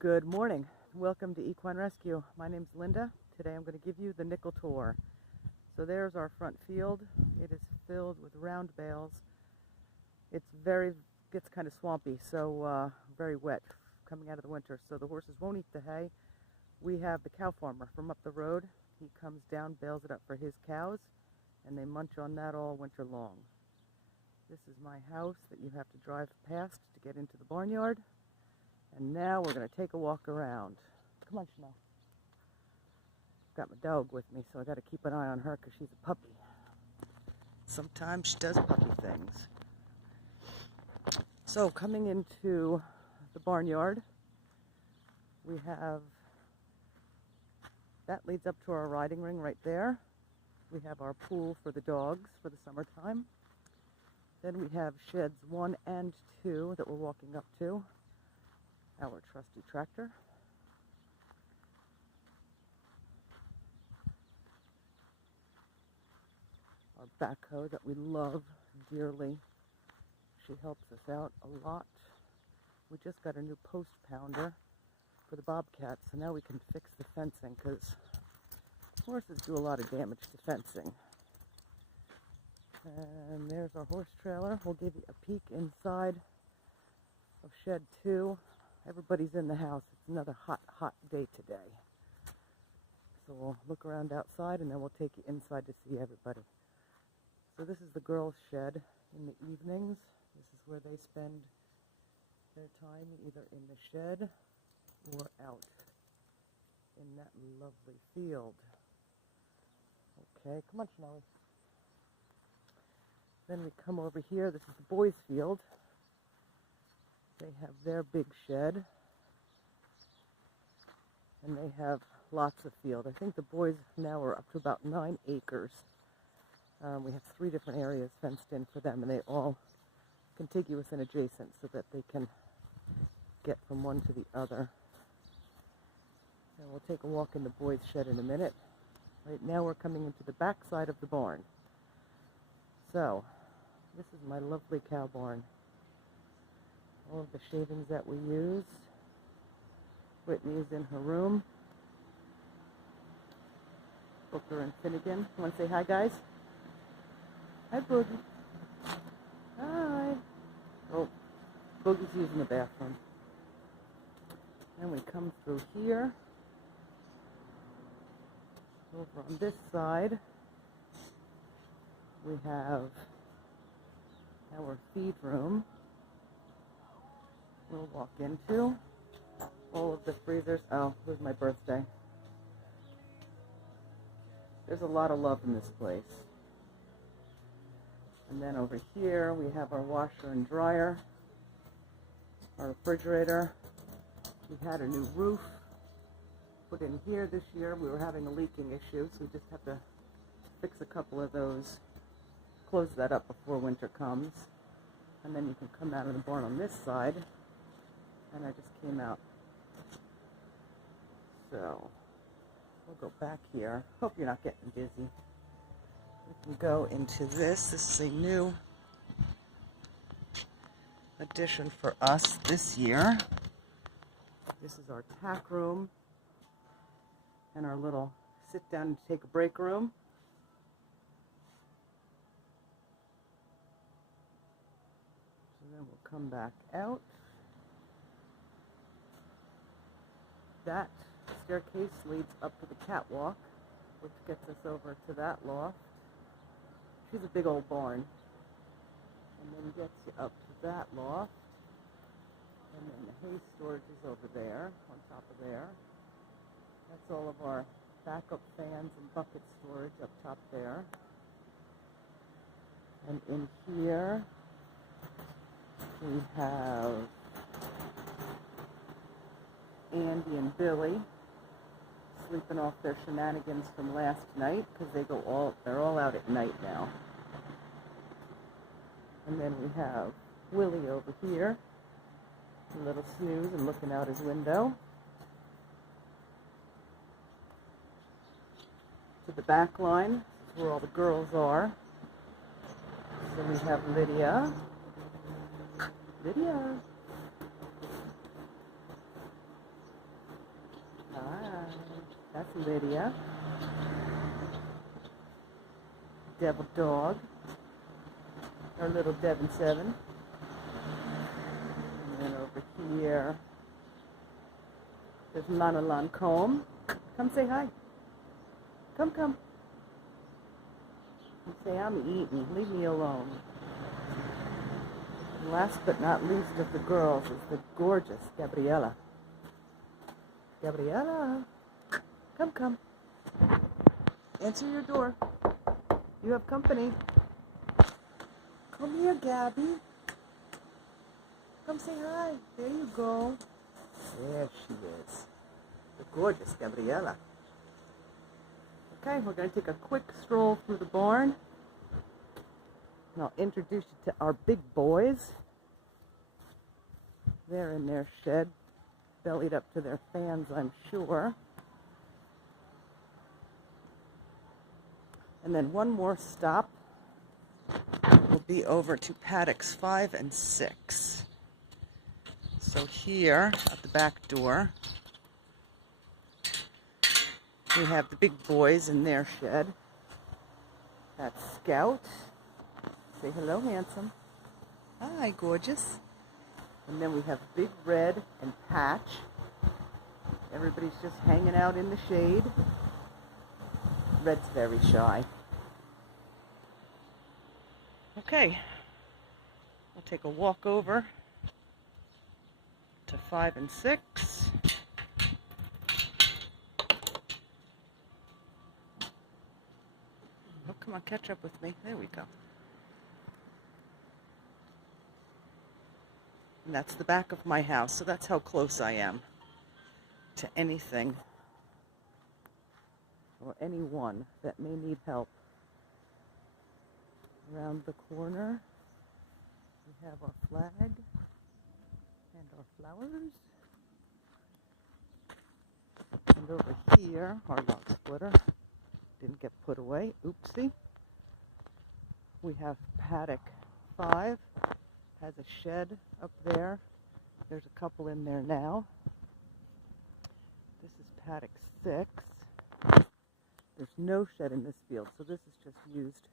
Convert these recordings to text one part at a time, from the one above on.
Good morning. Welcome to Equine Rescue. My name's Linda. Today I'm going to give you the nickel tour. So there's our front field. It is filled with round bales. Gets kind of swampy, so very wet coming out of the winter. So the horses won't eat the hay. We have the cow farmer from up the road. He comes down, bales it up for his cows, and they munch on that all winter long. This is my house that you have to drive past to get into the barnyard. And now we're going to take a walk around. Come on, Chanel. Got my dog with me, so I got to keep an eye on her because she's a puppy. Sometimes she does puppy things. So coming into the barnyard, we have, that leads up to our riding ring right there. We have our pool for the dogs for the summertime. Then we have sheds 1 and 2 that we're walking up to. Our trusty tractor. Our backhoe that we love dearly. She helps us out a lot. We just got a new post pounder for the bobcats, so now we can fix the fencing because horses do a lot of damage to fencing. And there's our horse trailer. We'll give you a peek inside of shed 2. Everybody's in the house. It's another hot day today. So we'll look around outside and then we'll take you inside to see everybody. So this is the girls' shed in the evenings. This is where they spend their time, either in the shed or out in that lovely field. Okay, come on, Chanel. Then we come over here. This is the boys' field. They have their big shed, and they have lots of field. I think the boys now are up to about 9 acres. We have 3 different areas fenced in for them, and they all contiguous and adjacent so that they can get from one to the other. And we'll take a walk in the boys' shed in a minute. Right now we're coming into the back side of the barn. So, this is my lovely cow barn. All of the shavings that we use. Whitney is in her room. Booker and Finnegan. You want to say hi, guys? Hi, Boogie. Hi. Oh, Boogie's using the bathroom. And we come through here. Over on this side, we have our feed room. We'll walk into all of the freezers. Oh, it was my birthday. There's a lot of love in this place. And then over here we have our washer and dryer, our refrigerator. We had a new roof put in here this year. We were having a leaking issue, so we just have to fix a couple of those, close that up before winter comes. And then you can come out of the barn on this side. And I just came out. So, we'll go back here. Hope you're not getting busy. We can go into this. This is a new addition for us this year. This is our tack room and our little sit down and take a break room. So then we'll come back out. That staircase leads up to the catwalk, which gets us over to that loft. She's a big old barn. And then gets you up to that loft. And then the hay storage is over there, on top of there. That's all of our backup fans and bucket storage up top there. And in here, we have Andy and Billy sleeping off their shenanigans from last night because they're all out at night now. And then we have Willie over here, a little snooze and looking out his window. To the back line, this is where all the girls are. So we have Lydia. Lydia. That's Lydia. Devil Dog. Our little Devon 7. And then over here, there's Lana Lancome. Come say hi. Come. Come say, I'm eating. Leave me alone. And last but not least of the girls is the gorgeous Gabriella. Gabriella. Come. Answer your door. You have company. Come here, Gabby. Come say hi. There you go. There she is. The gorgeous Gabriella. Okay, we're going to take a quick stroll through the barn. And I'll introduce you to our big boys. They're in their shed, bellied up to their fans, I'm sure. And then one more stop will be over to paddocks 5 and 6. So here at the back door, we have the big boys in their shed. That's Scout. Say hello, handsome. Hi, gorgeous. And then we have Big Red and Patch. Everybody's just hanging out in the shade. Red's very shy. Okay, we'll take a walk over to 5 and 6. Oh, come on, catch up with me. There we go. And that's the back of my house, so that's how close I am to anything or anyone that may need help. Around the corner, we have our flag and our flowers. And over here, our log splitter didn't get put away. Oopsie. We have paddock 5. Has a shed up there. There's a couple in there now. This is paddock 6. There's no shed in this field, so this is just used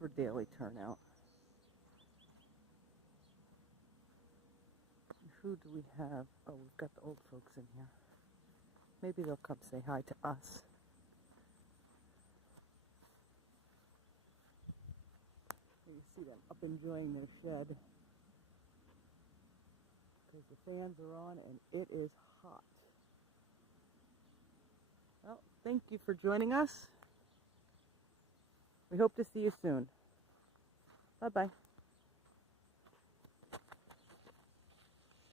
for daily turnout. Who do we have? Oh, we've got the old folks in here. Maybe they'll come say hi to us. You see them up enjoying their shed because the fans are on and it is hot. Well, thank you for joining us. We hope to see you soon. Bye-bye.